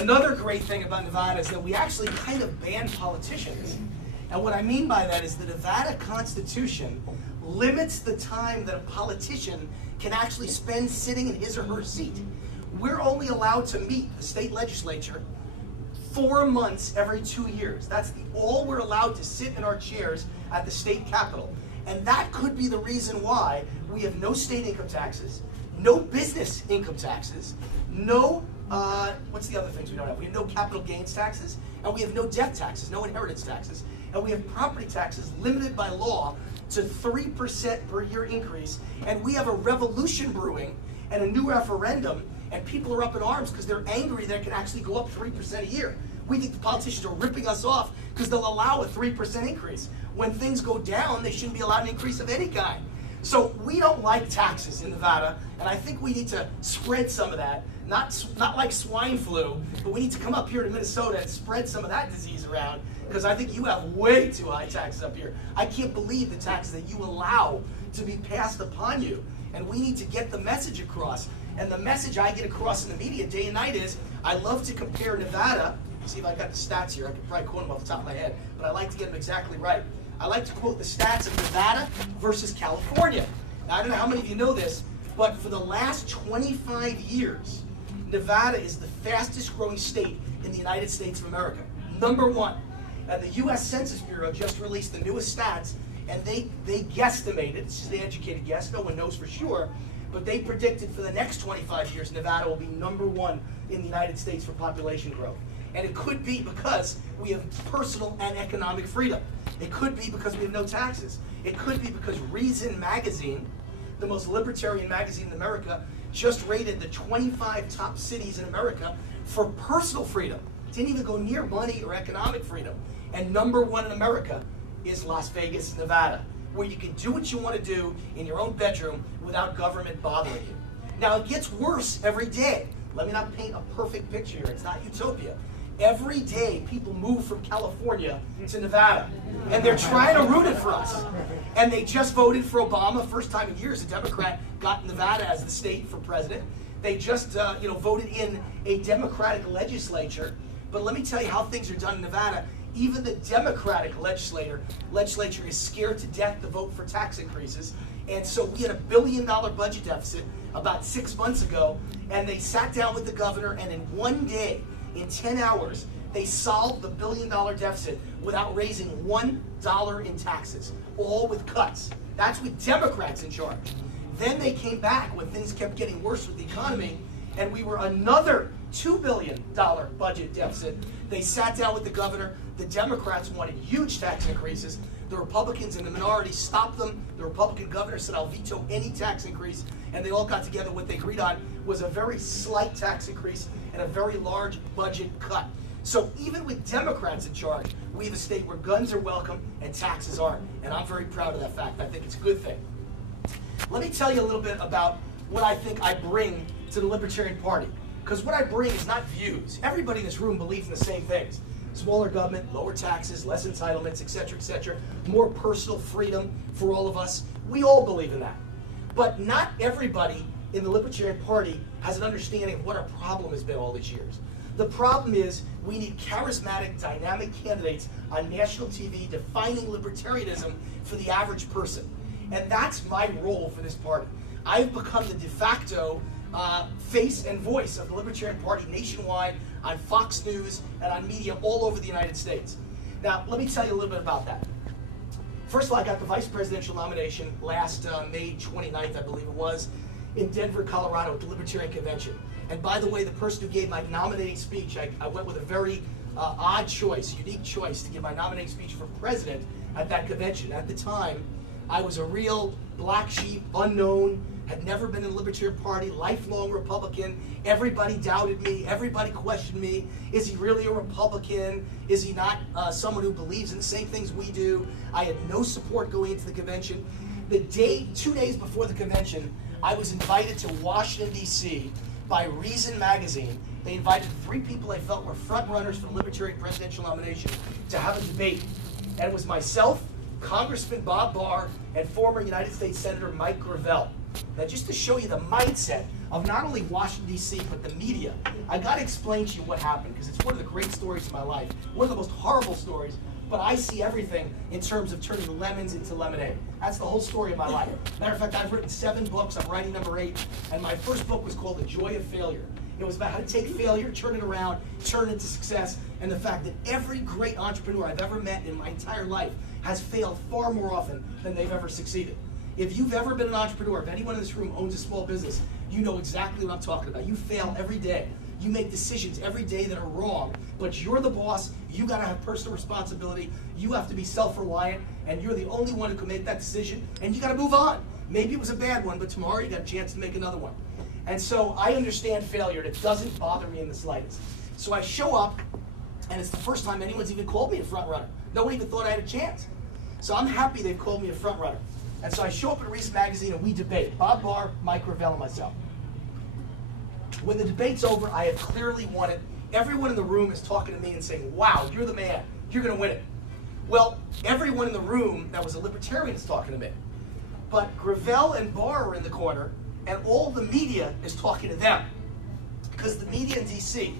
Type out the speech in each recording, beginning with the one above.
Another great thing about Nevada is that we actually kind of ban politicians. And what I mean by that is the Nevada Constitution limits the time that a politician can actually spend sitting in his or her seat. We're only allowed to meet the state legislature 4 months every 2 years. That's all we're allowed to sit in our chairs at the state capitol. And that could be the reason why we have no state income taxes, no business income taxes, no, what's the other things we don't have? We have no capital gains taxes, and we have no death taxes, no inheritance taxes. And we have property taxes limited by law to 3% per year increase. And we have a revolution brewing and a new referendum, and people are up in arms because they're angry that it can actually go up 3% a year. We think the politicians are ripping us off because they'll allow a 3% increase. When things go down, they shouldn't be allowed an increase of any kind. So we don't like taxes in Nevada, and I think we need to spread some of that. Not like swine flu, but we need to come up here to Minnesota and spread some of that disease around, because I think you have way too high taxes up here. I can't believe the taxes that you allow to be passed upon you, and we need to get the message across. And the message I get across in the media day and night is, I love to compare Nevada. See if I got the stats here. I could probably quote them off the top of my head, but I like to get them exactly right. I like to quote the stats of Nevada versus California. Now, I don't know how many of you know this, but for the last 25 years, Nevada is the fastest growing state in the United States of America. #1. And the U.S. Census Bureau just released the newest stats, and they guesstimated, it's just the educated guess, no one knows for sure, but they predicted for the next 25 years, Nevada will be #1 in the United States for population growth. And it could be because we have personal and economic freedom. It could be because we have no taxes. It could be because Reason magazine, the most libertarian magazine in America, just rated the 25 top cities in America for personal freedom. It didn't even go near money or economic freedom. And #1 in America is Las Vegas, Nevada, where you can do what you want to do in your own bedroom without government bothering you. Now, it gets worse every day. Let me not paint a perfect picture here. It's not utopia. Every day, people move from California to Nevada, and they're trying to root it for us. And they just voted for Obama, first time in years a Democrat got Nevada as the state for president. They just voted in a Democratic legislature. But let me tell you how things are done in Nevada. Even the Democratic legislature is scared to death to vote for tax increases. And so we had a $1 billion budget deficit about 6 months ago, and they sat down with the governor, and in one day, in 10 hours, they solved the $1 billion deficit without raising $1 in taxes, all with cuts. That's with Democrats in charge. Then they came back when things kept getting worse with the economy, and we were another $2 billion budget deficit. They sat down with the governor. The Democrats wanted huge tax increases. The Republicans in the minority stopped them. The Republican governor said, I'll veto any tax increase. And they all got together. What they agreed on was a very slight tax increase and a very large budget cut. So even with Democrats in charge, we have a state where guns are welcome and taxes aren't. And I'm very proud of that fact. I think it's a good thing. Let me tell you a little bit about what I think I bring to the Libertarian Party. Because what I bring is not views. Everybody in this room believes in the same things. Smaller government, lower taxes, less entitlements, etc., more personal freedom for all of us. We all believe in that. But not everybody in the Libertarian Party has an understanding of what our problem has been all these years. The problem is we need charismatic, dynamic candidates on national TV defining libertarianism for the average person. And that's my role for this party. I've become the de facto face and voice of the Libertarian Party nationwide on Fox News and on media all over the United States. Now, let me tell you a little bit about that. First of all, I got the vice presidential nomination last May 29th, I believe it was, in Denver, Colorado at the Libertarian Convention. And by the way, the person who gave my nominating speech, I went with a very odd choice, unique choice to give my nominating speech for president at that convention. At the time, I was a real black sheep, unknown, had never been in the Libertarian Party, lifelong Republican. Everybody doubted me. Everybody questioned me. Is he really a Republican? Is he not someone who believes in the same things we do? I had no support going into the convention. 2 days before the convention, I was invited to Washington, D.C. by Reason magazine. They invited 3 people they felt were front runners for the Libertarian presidential nomination to have a debate. And it was myself, Congressman Bob Barr, and former United States Senator Mike Gravel. Now, just to show you the mindset of not only Washington, D.C., but the media. I got to explain to you what happened, because it's one of the great stories of my life, one of the most horrible stories, but I see everything in terms of turning lemons into lemonade. That's the whole story of my life. Matter of fact, I've written 7 books. I'm writing number 8, and my first book was called The Joy of Failure. It was about how to take failure, turn it around, turn it into success, and the fact that every great entrepreneur I've ever met in my entire life has failed far more often than they've ever succeeded. If you've ever been an entrepreneur, if anyone in this room owns a small business, you know exactly what I'm talking about. You fail every day. You make decisions every day that are wrong, but you're the boss. You got to have personal responsibility. You have to be self-reliant, and you're the only one who can make that decision, and you got to move on. Maybe it was a bad one, but tomorrow you got a chance to make another one. And so I understand failure, and it doesn't bother me in the slightest. So I show up, and it's the first time anyone's even called me a front runner. No one even thought I had a chance. So I'm happy they've called me a front runner. And so I show up at Reese Magazine, and we debate. Bob Barr, Mike Gravel, and myself. When the debate's over, I have clearly won it. Everyone in the room is talking to me and saying, wow, you're the man. You're going to win it. Well, everyone in the room that was a libertarian is talking to me. But Gravel and Barr are in the corner, and all the media is talking to them. Because the media in D.C.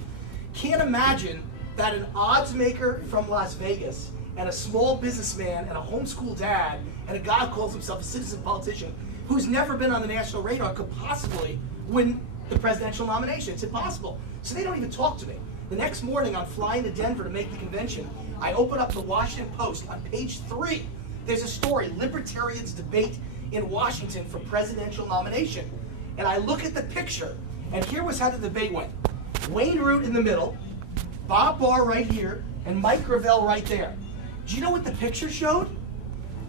can't imagine that an odds maker from Las Vegas and a small businessman and a homeschool dad and a guy who calls himself a citizen politician who's never been on the national radar could possibly win the presidential nomination. It's impossible. So they don't even talk to me. The next morning, I'm flying to Denver to make the convention. I open up the Washington Post. On page 3, there's a story, Libertarians Debate in Washington for Presidential Nomination. And I look at the picture, and here was how the debate went. Wayne Root in the middle, Bob Barr right here, and Mike Gravel right there. Do you know what the picture showed?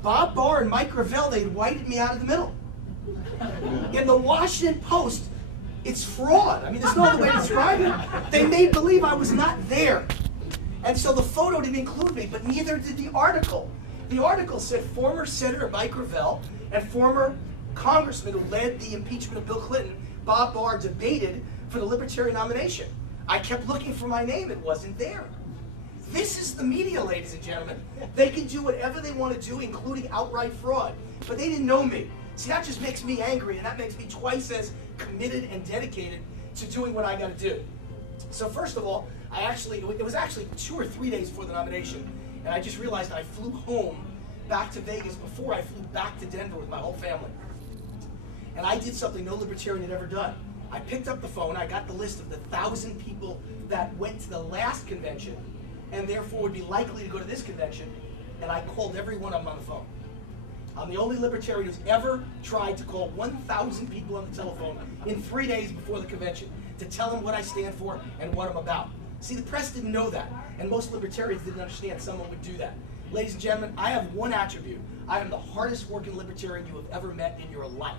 Bob Barr and Mike Gravel, they'd whited me out of the middle. In the Washington Post, it's fraud. I mean, there's no other way to describe it. They made believe I was not there. And so the photo didn't include me, but neither did the article. The article said former Senator Mike Gravel and former congressman who led the impeachment of Bill Clinton, Bob Barr, debated for the Libertarian nomination. I kept looking for my name. It wasn't there. This is the media, ladies and gentlemen. They can do whatever they want to do, including outright fraud. But they didn't know me. See, that just makes me angry, and that makes me twice as committed and dedicated to doing what I got to do. So first of all, it was actually 2 or 3 days before the nomination, and I just realized I flew home back to Vegas before I flew back to Denver with my whole family. And I did something no libertarian had ever done. I picked up the phone, I got the list of the 1,000 people that went to the last convention and therefore would be likely to go to this convention, and I called every one of them on the phone. I'm the only libertarian who's ever tried to call 1,000 people on the telephone in 3 days before the convention to tell them what I stand for and what I'm about. See, the press didn't know that, and most libertarians didn't understand someone would do that. Ladies and gentlemen, I have one attribute. I am the hardest working libertarian you have ever met in your life.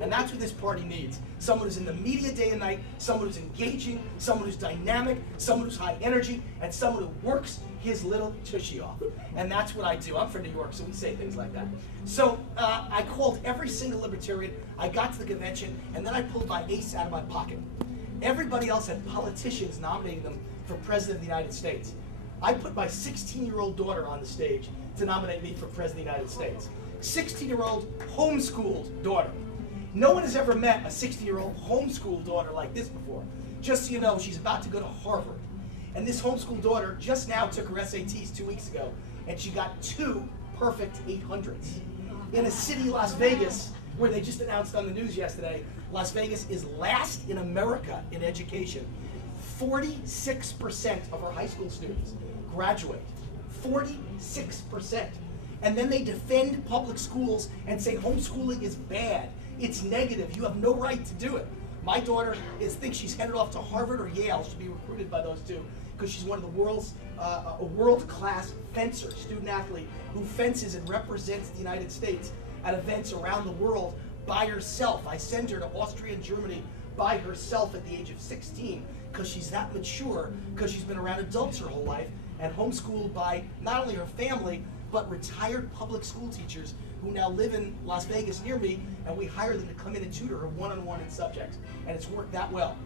And that's what this party needs. Someone who's in the media day and night, someone who's engaging, someone who's dynamic, someone who's high energy, and someone who works his little tushy off. And that's what I do. I'm from New York, so we say things like that. So I called every single libertarian. I got to the convention, and then I pulled my ace out of my pocket. Everybody else had politicians nominating them for President of the United States. I put my 16-year-old daughter on the stage to nominate me for President of the United States. 16-year-old homeschooled daughter. No one has ever met a 60-year-old homeschooled daughter like this before. Just so you know, she's about to go to Harvard. And this homeschooled daughter just now took her SATs 2 weeks ago, and she got 2 perfect 800s. In a city, Las Vegas, where they just announced on the news yesterday, Las Vegas is last in America in education. 46% of our high school students graduate. 46%. And then they defend public schools and say homeschooling is bad. It's negative. You have no right to do it. My daughter thinks she's headed off to Harvard or Yale. She'll be recruited by those two because she's one of the world's a world-class fencer, student athlete who fences and represents the United States at events around the world by herself. I send her to Austria and Germany by herself at the age of 16 because she's that mature, because she's been around adults her whole life and homeschooled by not only her family, but retired public school teachers who now live in Las Vegas near me, and we hire them to come in and tutor her one-on-one in subjects. And it's worked that well.